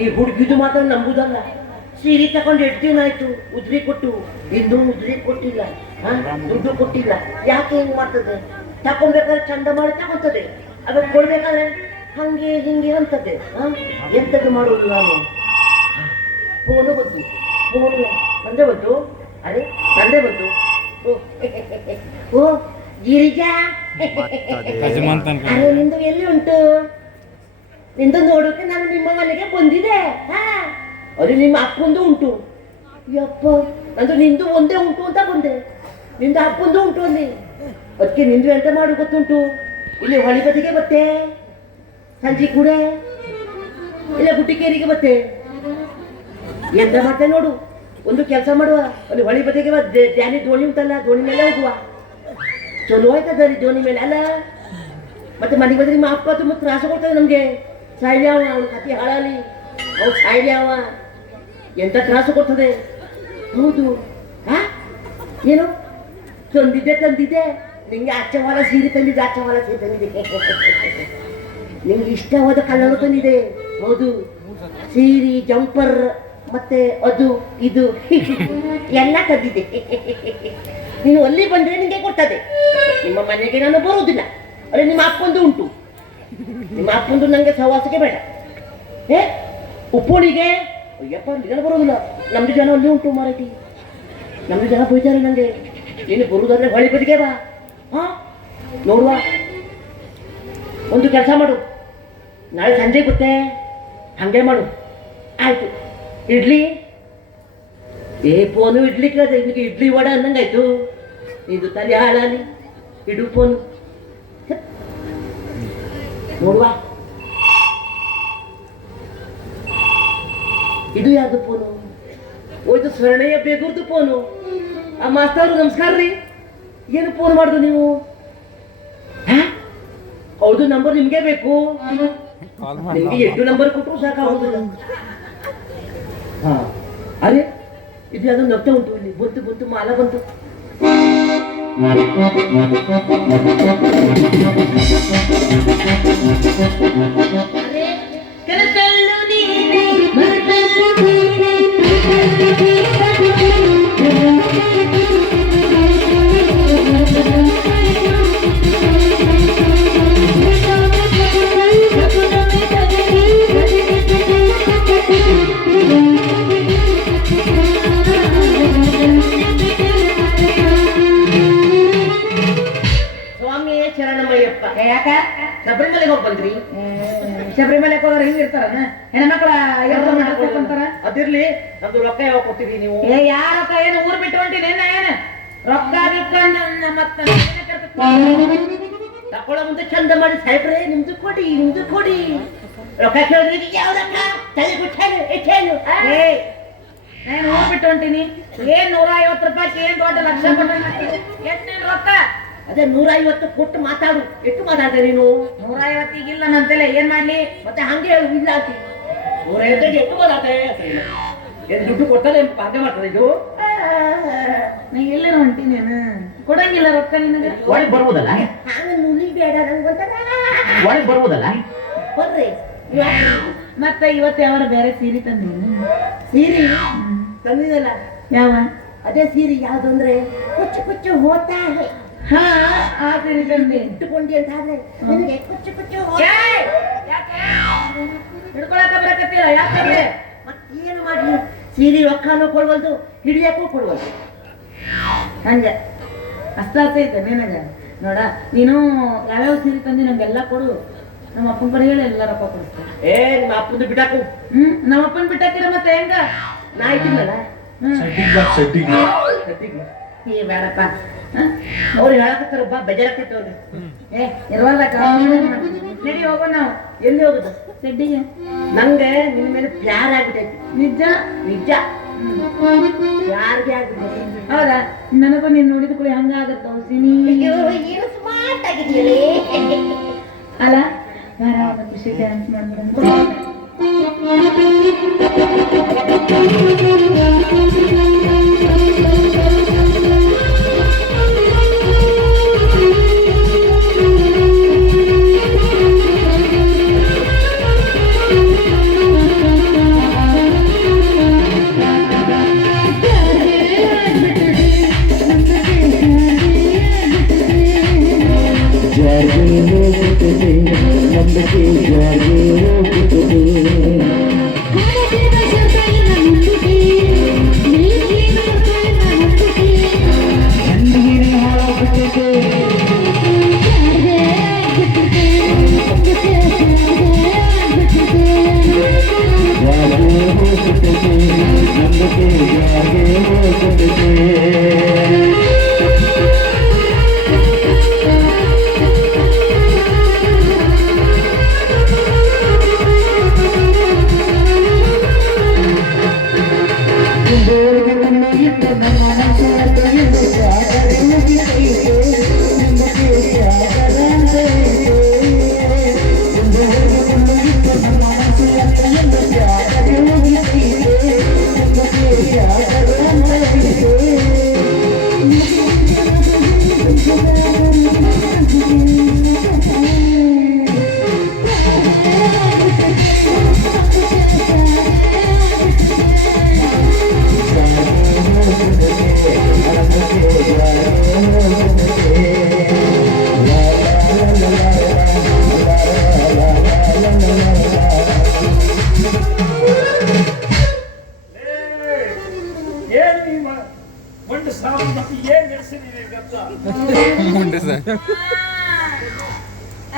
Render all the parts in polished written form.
ಈ ಹುಡುಗಿದು ಮಾತ್ರ ನಂಬುದಲ್ಲ. ಸೀರೆ ತಗೊಂಡು 8 ದಿನ ಆಯ್ತು, ಉದ್ರಿ ಕೊಟ್ಟು ಇನ್ನೂ ಉದ್ರಿ ಕೊಟ್ಟಿಲ್ಲ, ದುಡ್ಡು ಕೊಟ್ಟಿಲ್ಲ. ಯಾಕೆ ಹಿಂಗ್ ಮಾಡ್ತದೆ? ತಕೊಂಡ್ಬೇಕಾದ್ರೆ ಚಂದ ಮಾಡಿ ತಗೊಂತದೆ, ಅದು ಕೊಡ್ಬೇಕಾದ್ರೆ ಹಂಗೆ ಹಿಂಗೆ ಅಂತದೆ. ಎಂತದ್ದು ಮಾಡೋದು ನಾನು? ಫೋನು ಬಂತು, ಫೋನು ತಂದೆ ಬಂತು. ಅರೆ ತಂದೆ ಬಂತು. ಓ ಗಿರಿಜಾ, ಅರೆ ನಿಂದು ಎಲ್ಲಿ ಉಂಟು? ನಿಂದು ನೋಡೋಕೆ ನಾನು ನಿಮ್ಮ ಮನೆಗೆ ಬಂದಿದೆ. ಅದು ನಿಮ್ಮ ಅಪ್ಪಂದು ಉಂಟು. ಯಪ್ಪ, ನಂದು ನಿಂದು ಒಂದೇ ಉಂಟು ಅಂತ ಬಂದೆ. ನಿಂದು ಅಪ್ಪಂದು ಉಂಟು ಅಲ್ಲಿ. ಅದಕ್ಕೆ ನಿಂದು ಎಂತ ಮಾಡು ಗೊತ್ತುಂಟು? ಇಲ್ಲಿ ಹೊಳಿ ಬದಿಗೆ ಬತ್ತೆ, ಸಂಜೆ ಕೂಡ ಇಲ್ಲ ಗುಟ್ಟಿಕೇರಿಗೆ ಬತ್ತೆ. ಎಂತ ಮಾಡ್ತೆ ನೋಡು. ಒಂದು ಕೆಲಸ ಮಾಡುವ, ಅಲ್ಲಿ ಹೊಳಿ ಬದಿಗೆ ಧ್ಯಾನಿ ದೋಣಿ ಉಂಟಲ್ಲ, ದೋಣಿ ಮೇಲೆ ಹೋಗುವ. ಚಲೋ ಆಯ್ತದ ರೀ ದೋಣಿ ಮೇಲೆ ಅಲ್ಲ. ಮತ್ತೆ ಮನೆಗೆ ಬಂದ್ರೆ ನಿಮ್ಮ ಅಪ್ಪ ತುಂಬ ತ್ರಾಸ ಕೊಡ್ತದೆ ನಮ್ಗೆ. ಸಾಯ್ಲ್ಯಾವ ಅವ್ನ ಕತಿ ಹಾಳಾಲಿ, ಅವ್ನು ಸಾಯ್ಲ್ಯಾವ, ಎಂತ ತ್ರಾಸು ಕೊಡ್ತದೆ. ಹೌದು. ಏನು ತಂದಿದ್ದೆ ನಿಂಗೆ ಅಚ್ಚವಾಲ ಸೀರೆ ತಂದಿದ್ದೆ, ಅಚ್ಚವಾಲ ಸೀರೆ ತಂದಿದ್ದೆ. ನಿಂಗೆ ಇಷ್ಟವಾದ ಕಲರು ತಂದಿದೆ. ಹೌದು, ಸೀರೆ, ಜಂಪರ್, ಮತ್ತೆ ಅದು ಇದು ಎಲ್ಲ ತಂದಿದೆ. ನೀನು ಅಲ್ಲಿ ಬಂದ್ರೆ ನಿಂಗೆ ಕೊಡ್ತದೆ. ನಿಮ್ಮ ಮನೆಗೆ ನಾನು ಬರುವುದಿಲ್ಲ. ಅಲ್ಲಿ ನಿಮ್ಮ ಅಪ್ಪಂದು ಉಂಟು. ನಿಮ್ಮ ಅಪ್ಪಂದು ನಂಗೆ ಸಹವಾಸಕ್ಕೆ ಬೇಡ. ಉಪ್ಪೋಳಿಗೆ ಅಯ್ಯಪ್ಪ ಜನ ಬರೋದಿಲ್ಲ. ನಮ್ದು ಜನ ಅಲ್ಲಿ ಉಂಟು ಮಾರೈತಿ. ನಮ್ದು ಜನ ಬೈತಾರೆ ನಂಗೆ. ನೀನು ಬರುವುದಾದ್ರೆ ಹೊಳಿ ಬದಿಗೆ ಬಾ. ನೋಡುವ, ಒಂದು ಕೆಲಸ ಮಾಡು, ನಾಳೆ ಸಂಜೆ ಗೊತ್ತೇ ಹಂಗೆ ಮಾಡು. ಆಯ್ತು, ಇಡ್ಲಿ ಫೋನು ಇಡ್ಲಿ ಕೇಳಿದೆ. ನಿನಗೆ ಇಡ್ಲಿ ವಡ ಅನ್ನಂಗಾಯ್ತು. ಇದು ತಲೆ ಹಾಳಾಲಿ, ಇಡು ಫೋನು. ನೋಡುವ, ಇದು ಯಾವ್ದು ಫೋನು? ಹೋಯ್ತು ಸ್ವರ್ಣಯ್ಯ ಬೇಗೂರ್ದು ಫೋನು. ಆ ಮಾಸ್ತರು ನಮಸ್ಕಾರ ರೀ, ಏನು ಫೋನ್ ಮಾಡುದು ನೀವು? ಹೌದು, ನಂಬರ್ ನಿಮ್ಗೆ ಬೇಕು. ನಿಮ್ಗೆ 8 ನಂಬರ್ ಕೊಟ್ಟರು ಸಾಕಾಗುದಿಲ್ಲ. ಅರೆ ಇದು ಯಾವ್ದು ನಗ್ತ ಉಂಟು. ಇಲ್ಲಿ ಬಂತು ಮಾಲ ಬಂತು. ಶಬರಿಮಲೆಗೆ ಹೋಗಿ ಬಂದ್ರಿ? ಶಬರಿಮಲೆಗೆ ಹೋದ್ರೆ ಹಿಂಗಿರ್ತಾರ ಹೆಣ್ಮಕ್ಳ ಅಂತಾರ. ಅದಿರ್ಲಿ, ನಮ್ದು ರೊಕ್ಕ ಯಾವಾಗ ಕೊಡ್ತೀವಿ ನೀವು? ಯಾರ ರೊಕ್ಕ? ಏನು ಊರ್ ಬಿಟ್ಟು ಹೊಂಟಿನಿ ಏನು ರೊಕ್ಕ ತಕೊಳ್ಳೋ ಮುಂದೆ ಚಂದ ಮಾಡಿ ಸಾಯ್ಬ್ರೆ ನಿಮ್ದು ಕೊಡಿ ರೊಕ್ಕ ಕೇಳಿದ್ರೆ ಯಾವ ರೊಕ್ಕ? ತಲೆ ಕೊಟ್ಟೇನು? ನಾನು ಊರ್ ಬಿಟ್ಟು ಹೊಂಟಿನಿ. ಏನ್ 150 ರೂಪಾಯಿ ಏನ್ ದೊಡ್ಡ ಲಕ್ಷ ಕೊಟ್ಟ ಎಷ್ಟು ರೊಕ್ಕ? ಅದೇ 150 ಕೊಟ್ಟು ಮಾತಾಡು. ಎಷ್ಟು ಮಾತಾಡ್ತೇನೆ ನೀನು? 150 ಇಲ್ಲ ನಂತೆಲ್ಲ ಏನ್ ಮಾಡ್ಲಿ? ಮತ್ತೆ ಹಂಗೆ ಹೇಳು, ಇಲ್ಲ ಅಂತಿ. 150 ಎಷ್ಟು ಮಾತಾಡ್ತೇ? ಏನು ದುಡ್ಡು ಕೊಡ್ತಾರೆ ಪಾಠ ಮಾಡ್ತಾರೆ. ಇದು ನಾ ಎಲ್ಲೇನು ಹೊಂಟಿನಿ, ಕೊಡಂಗಿಲ್ಲ ರೊಕ್ಕ ನಿನಗೆ. ಒಳಗೆ ಬರ್ಬೋದಲ್ಲ? ಹಾಗೆ ನುಲಿ ಬೇಡ ನಂಗೆ ಒಳಗೆ ಬರ್ಬೋದಲ್ಲ? ಬರ್ರಿ. ಮತ್ತೆ ಇವತ್ತು ಯಾವ ಬೇರೆ ಸೀರೆ ತಂದೀನಿ? ಸೀರೆ ತಂದಿದಲ್ಲ? ಯಾವ? ಅದೇ ಸೀರೆ. ಯಾವ್ದು ಅಂದ್ರೆ ಕುಚ್ಚು ಹೋತಾ ಹೇ. ಆ ಸೀರೆ ತಂದೆ ಇಟ್ಟುಕೊಂಡಿ ಅಂತ ಆದ್ರೆ ನಿನಗೆ ಕುಚ್ಚು ಹಿಡ್ಕೊಳಕ ಬರಕತ್ತಿಲ್ಲ. ಯಾಕಂದ್ರೆ ಮತ್ತೇನು ಮಾಡ್ಲಿ? ಸೀರೆ ರೊಕ್ಕನೂ ಕೊಡ್ವಲ್ದು, ಹಿಡಿಯಕ್ಕೂ ಕೊಡ್ವಲ್ದು. ಹಂಗೆ ಅಷ್ಟಾಸೆ ಐತೆ ನಿನಗ. ನೋಡ, ನೀನು ಯಾವ್ಯಾವ ಸೀರೆ ತಂದಿ ನಮ್ಗೆಲ್ಲ ಕೊಡು. ನಮ್ಮ ಅಪ್ಪನ ಕಡೆ ಹೇಳಿ ಎಲ್ಲ ರೊಕ್ಕ ಕೊಡಿಸ್ತಾರೆ. ನಿಮ್ಮ ಅಪ್ಪಂದು ಬಿಟ್ಟಾಕು. ನಮ್ಮ ಅಪ್ಪನ ಬಿಟ್ಟಾಕಿರ ಮತ್ತೆ ಹೆಂಗ? ನಾ ಇದ್ದೀನಲ್ಲ ಬೇಡಪ್ಪ. ಅವ್ರು ಹೇಳಕತ್ತಾರಪ್ಪ, ಬೇಜಾರಾಗ್ತೈತೆ ಅವ್ರಿಗೆ. ಇರುವಲ್ಲ ನಡಿ ಹೋಗೋಣ. ನಾವು ಎಲ್ಲಿ ಹೋಗುದು? ಸೆಡ್ಡಿಗೆ. ನಂಗೆ ನಿನ್ನ ಮೇಲೆ ಪ್ಯಾರ್ ಆಗ್ಬಿಟ್ಟೈತಿ. ನಿಜ ಯಾರಿಗೆ ಆಗ್ಬಿಟ್ಟೈತಿ? ಹೌದಾ? ನನಗೂ ನೀನ್ ನೋಡಿದ ಕೂಡ ಹಂಗಾಗತ್ತ ಏನು ಸ್ಮಾರ್ಟ್ ಆಗಿದೆಯಲ್ಲ ಅಲ್ಲ. ಖುಷಿ ಡ್ಯಾನ್ಸ್ ಮಾಡ್ಬಿಡ.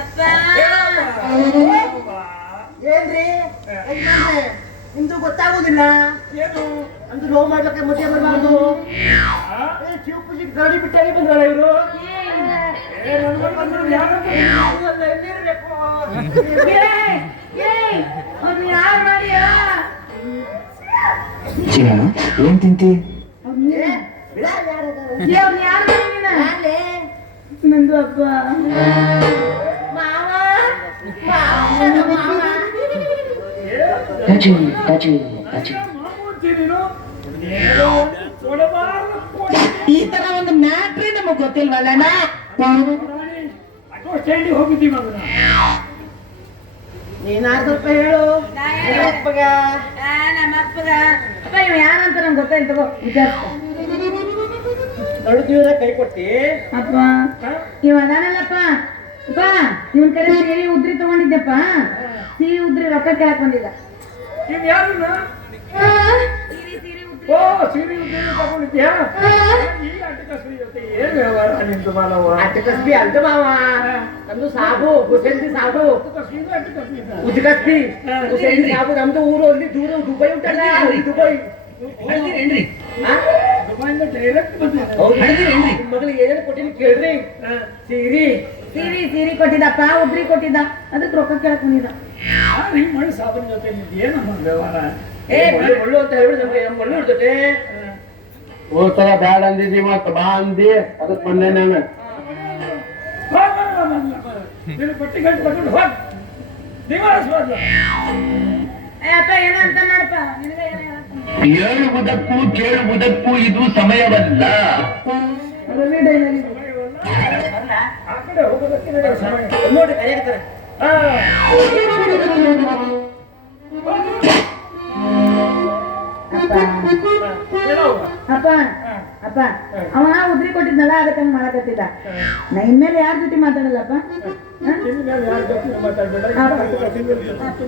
ಅಪ್ಪ ಏನ್ರಿ ಯಜಮಾನ್ರೆ, ನಿಮ್ದು ಗೊತ್ತಾಗೋದಿಲ್ಲ. ಏನು ಅಂದು ಲೋ ಮಾಡ್ಲಿಕ್ಕೆ ಮುದ್ದೆ ಬರಬಾರ್ದು. ಶಿವ ಪೂಜೆ ಗಾಡಿ ಬಿಟ್ಟಾಗಿ ಬಂದ್ರಲ್ಲ ಇವರು. ಏನ್ ತಿಂತಿ? ನಂದು ಅಪ್ಪ ಟಚು ಟಚು ಟಚು. ಈ ತರ ಒಂದು ಮ್ಯಾಟ್ರಿ ನಮಗ್ ಗೊತ್ತಿಲ್ವಲ್ಲ. ಹೋಗಿದ್ದೀವಿ ಅದನ್ನ ನೀನಾರ್ದಪ್ಪ ಹೇಳು ಅಪ್ಪಗ. ನಮ್ಮ ಅಪ್ಪಗ ಅಪ್ಪ ಇವ್ ಯಾರಂತ ನಂಗೆ ಗೊತ್ತಾಯ್ತು ತಗೋ ವಿಚಾರಿಸ್ಕೊ. ನಡುದಿವ್ರ ಕೈ ಕೊಟ್ಟಿ ಅಪ್ಪ ಇವ ಅದಾನಲ್ಲಪ್ಪ ಅಪ್ಪ ಇವನ್ ಕಡೆ ಸಿಹಿ ಉದ್ರಿ ತಗೊಂಡಿದ್ದೆಪ್ಪ. ಸಿಹಿ ಉದ್ರಿ ರೊಕ್ಕ ಕೇಳಕ್ ಬಂದಿದ್ದ. ನೀವ್ ಯಾರನ್ನ ಓ ಸೀರೆ ತಗೊಂಡಿದ್ಯಾ? ಈ ಅಟ್ಟಕಸ್ಬಿ ಜೊತೆ ಏನ್ ವ್ಯವಹಾರ ನಿಮ್ದು ಮಾಲವ? ಅಟ್ಟಕಸ್ಬಿ ಅಂತ ಮಾವ. ನಮ್ದು ಸಾಬು ಹುಸೇನ್ದಿ ಸಾಬು ಉಜ್ಕಸ್ಬಿ ಹುಸೇನ್ದಿ ಸಾಬು. ನಮ್ದು ಊರು ಅಲ್ಲಿ ದೂರ ದುಬೈ ಉಂಟಲ್ಲ, ದುಬೈ. ದುಬೈಯಿಂದ ಡೈರೆಕ್ಟ್ ಬಂದಿದೆ. ನಿಮ್ ಮಗಳಿಗೆ ಏನೇನು ಕೊಟ್ಟಿನಿ ಕೇಳ್ರಿ. ಸೀರಿ ಸೀರಿ ಕೊಟ್ಟಿದ್ದಪ್ಪ, ಉದ್ರಿ ಕೊಟ್ಟಿದ್ದ, ಅದಕ್ಕೆ ರೊಕ್ಕ ಕೇಳಕ್ ಬಂದಿದ್ದ. ಹಿಂಗ್ ಮಾಡಿ ಸಾಬನ್ ಜೊತೆ ನಿಮ್ದು ಏನಮ್ಮ ವ್ಯವಹಾರ? ಒಳ್ಳು ಅಂತ ಹೇಳಿ ನಮ್ಗೆ ಒಳ್ಳೆ ಇರ್ತದೆ. ಹೋದ್ಸಲ ಬ್ಯಾಡ ಅಂದಿದ್ದಿ ಮತ್ತ ಬಾ ಅಂದಿ ಅದಕ್ ಬಂದೆ ನಾನು. ಬಟ್ಟೆ ಗಂಟು ತಗೊಂಡು ಹೋಗ್ ದಿವಾಳಿಸ್ಬಾರ್ದು. ಅಪ್ಪ ಏನೋ ಅಂತ ನೋಡಪ್ಪ, ನಿನಗೆ ಏನೋ ಹೇಳಕ್ಕೆ. ಹೇಳುವುದಕ್ಕೂ ಕೇಳುವುದಕ್ಕೂ ಇದು ಸಮಯವಲ್ಲ. ರವಿ ಡೈಲಾಗ್ ಇದು. ಆ ಕಡೆ ಹೋಗೋದಕ್ಕೆ ನನಗೆ ಸಮಯ. ನೋಡಿ ಕರೆಯಕ್ತಾರೆ. ಅಪ್ಪ ಅಪ್ಪ ಅವ ಉದ್ರಿ ಕೊಟ್ಟಿದ್ನಲ್ಲ ಅದಕ್ಕೆ ಹಂಗ ಮಾಡಕತ್ತಿದ್ದ. ನಾ ಇನ್ಮೇಲೆ ಯಾರ ಜೊತೆ ಮಾತಾಡಲ್ಲಪ್ಪ. ಇನ್ಮೇಲೆ ಯಾರ ಜೊತೆ ಮಾತಾಡ್ಬೇಡ. ಅಪ್ಪ.